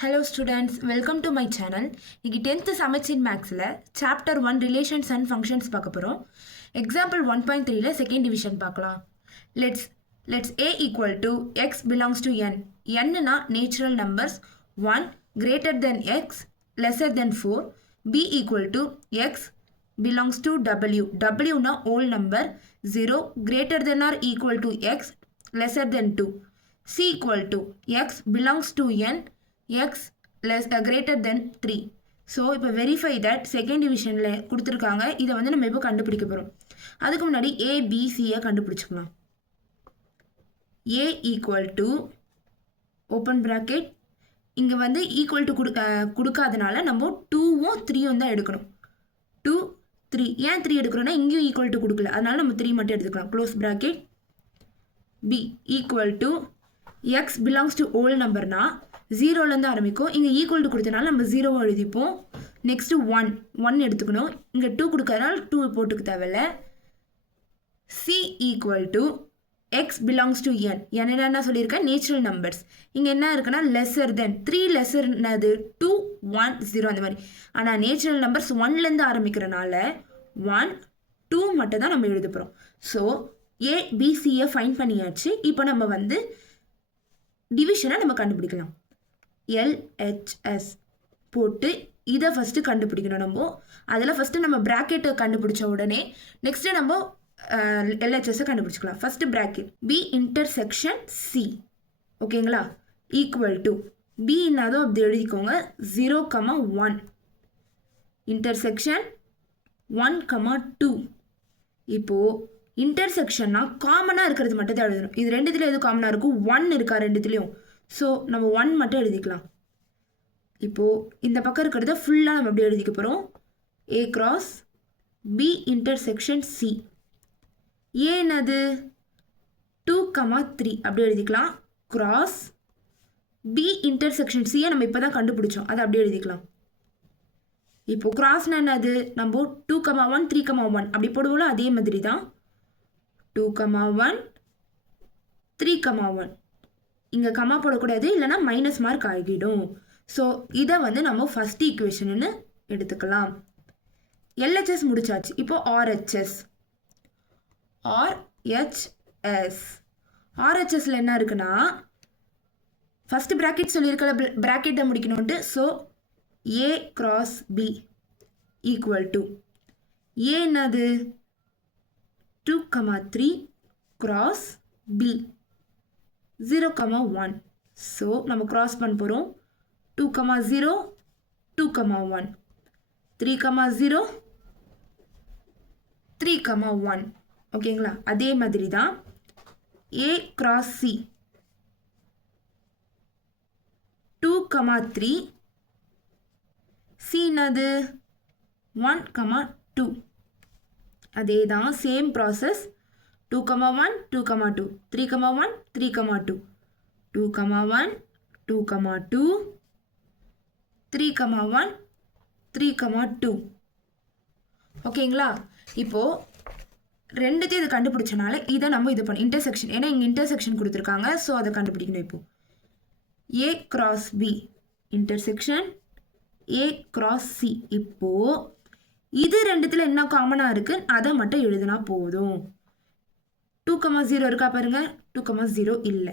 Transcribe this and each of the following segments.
Hello students, welcome to my channel. இன்னைக்கு 10th சமச்சீர் மேக்ஸில் சாப்டர் 1 ரிலேஷன்ஸ் அண்ட் ஃபங்க்ஷன்ஸ் பார்க்க போகிறோம். எக்ஸாம்பிள் 1.3ல செகண்ட் டிவிஷன் பார்க்கலாம். Let's a equal to x belongs to n. n-னா natural numbers 1 greater than x lesser than 4. b equal to x belongs to w. w-னா whole number 0 greater than or equal to x lesser than 2. c equal to x belongs to n x greater than 3. So இப்போ verify that second டிவிஷனில் கொடுத்துருக்காங்க. இதை வந்து நம்ம இப்போ கண்டுபிடிக்க போகிறோம். அதுக்கு முன்னாடி ஏபிசியை கண்டுபிடிச்சிக்கலாம். ஏ ஈக்குவல் டு ஓப்பன் ப்ராக்கெட், இங்கே வந்து ஈக்குவல் டு கொடுக்காதனால நம்ம 2வும் 3யும் தான் எடுக்கணும். 2 3 ஏன் 3 எடுக்கிறோன்னா இங்கேயும் ஈக்குவல் டு கொடுக்கல, அதனால நம்ம 3 மட்டும் எடுத்துக்கலாம். Close bracket. B equal to x belongs to whole நம்பர்னா 0லேருந்து ஆரம்பிக்கும். இங்கே ஈக்குவல் டு கொடுத்தனால நம்ம 0 எழுதிப்போம். நெக்ஸ்ட்டு 1 எடுத்துக்கணும். இங்கே 2 கொடுக்கறதுனால 2 போட்டுக்க தேவையில்ல. C equal to x belongs to N. என்ன சொல்லியிருக்கேன், நேச்சுரல் நம்பர்ஸ். இங்கே என்ன இருக்குன்னா லெஸர் தென் 3 லெஸர் என்னது 2 1 0 அந்த மாதிரி. ஆனால் நேச்சுரல் நம்பர்ஸ் 1லேருந்து ஆரம்பிக்கிறனால 1 2 மட்டும் தான் நம்ம எழுத போகிறோம். ஸோ ஏபிசியை ஃபைன் பண்ணியாச்சு. இப்போ நம்ம வந்து டிவிஷனை நம்ம கண்டுபிடிக்கலாம். எல்ஹெச்எஸ் போட்டு இதை ஃபஸ்ட்டு கண்டுபிடிக்கணும். நம்ம அதில் ஃபஸ்ட்டு நம்ம ப்ராக்கெட்டை கண்டுபிடிச்ச உடனே நெக்ஸ்ட்டு நம்ம எல்ஹெச்எஸ்ஸை கண்டுபிடிச்சிக்கலாம். First bracket B intersection C, ஓகேங்களா, ஈக்குவல் டு பி என்னதோ அப்படி எழுதிக்கோங்க. 0,1 இன்டர்செக்ஷன் 1,2. இப்போது இன்டர்செக்ஷன்னா காமனாக இருக்கிறது மட்டும் தான் எழுதணும். இது ரெண்டுத்துல எது காமனாக இருக்கும், 1 இருக்கா ரெண்டுத்துலேயும். ஸோ நம்ம 1 மட்டும் எழுதிக்கலாம். இப்போது இந்த பக்கம் இருக்கிறத ஃபுல்லாக நம்ம அப்படி எழுதிக்க போகிறோம். A cross B intersection C. A என்னது 2,3 அப்படி எழுதிக்கலாம். கிராஸ் பி இன்டர்செக்ஷன் சியை நம்ம இப்போ தான் கண்டுபிடிச்சோம், அதை அப்படியே எழுதிக்கலாம். இப்போது கிராஸ்னா என்னது, நம்ம 2,1 3,1 அப்படி போடுவோம்ல, அதே மாதிரி தான் 2,1 3,1. இங்கே கமா போடக்கூடாது, இல்லைனா மைனஸ் மார்க் ஆகிடும். ஸோ இதை வந்து நம்ம ஃபஸ்ட் ஈக்குவேஷன்னு எடுத்துக்கலாம். எல்ஹெச்எஸ் முடிச்சாச்சு. இப்போ ஆர்ஹெச்எஸ். ஆர்ஹெச்எஸ்ல என்ன இருக்குன்னா ஃபஸ்ட்டு ப்ராக்கெட் சொல்லியிருக்கல, ப்ராக்கெட்டை முடிக்கணும்ட்டு. So A cross B equal to A என்னது 2,3 கிராஸ் பி 0,1. ஸோ நம்ம கிராஸ் பண்ண போகிறோம். 2,0 2,1 3,0 3,1. ஓகேங்களா, அதே மாதிரி தான் ஏ கிராஸ் சி 2,3 சி என்னது 1,2. அதே தான் சேம் ப்ராசஸ். 2,1 2,2 3,1 3,2 2,1 2,2 3,1 3,2. ஓகேங்களா, இப்போது ரெண்டுத்தையும் இது கண்டுபிடிச்சனால இதை நம்ம இது பண்ண இன்டர்செக்ஷன், ஏன்னா இங்கே இன்டர்செக்ஷன் கொடுத்துருக்காங்க. ஸோ அதை கண்டுபிடிக்கணும். இப்போது A cross B intersection A cross C. இப்போது இது ரெண்டுத்தில் என்ன காமனாக இருக்குது அதை மட்டும் எழுதினா போதும். 2,0 இருக்கா பாருங்க, 2,0 இல்லை.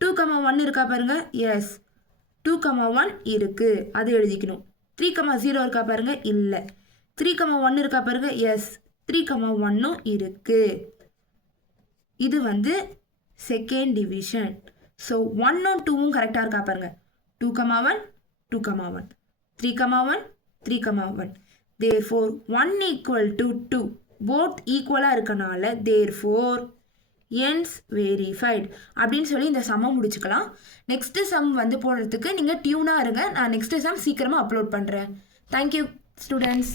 2,1 இருக்கா பாருங்க, எஸ் 2,1 இருக்குது, அது எழுதிக்கணும். 3,0 இருக்கா பாருங்க, இல்லை. 3,1 இருக்கா பாருங்க, எஸ் 3,1 இருக்குது. இது வந்து செகண்ட் டிவிஷன். ஸோ 1ம் 2ம் கரெக்டாக இருக்கா பாருங்க. 2,1 2,1 3,1 3,1. therefore 1 equal to 2 both ஈக்குவலாக இருக்கனால therefore ends verified அப்படின்னு சொல்லி இந்த சம்மை முடிச்சுக்கலாம். நெக்ஸ்ட்டு சம் வந்து போடுறதுக்கு நீங்கள் டியூனாக இருங்க. நான் நெக்ஸ்ட்டு சம் சீக்கிரமாக அப்லோட் பண்ணுறேன். Thank you students.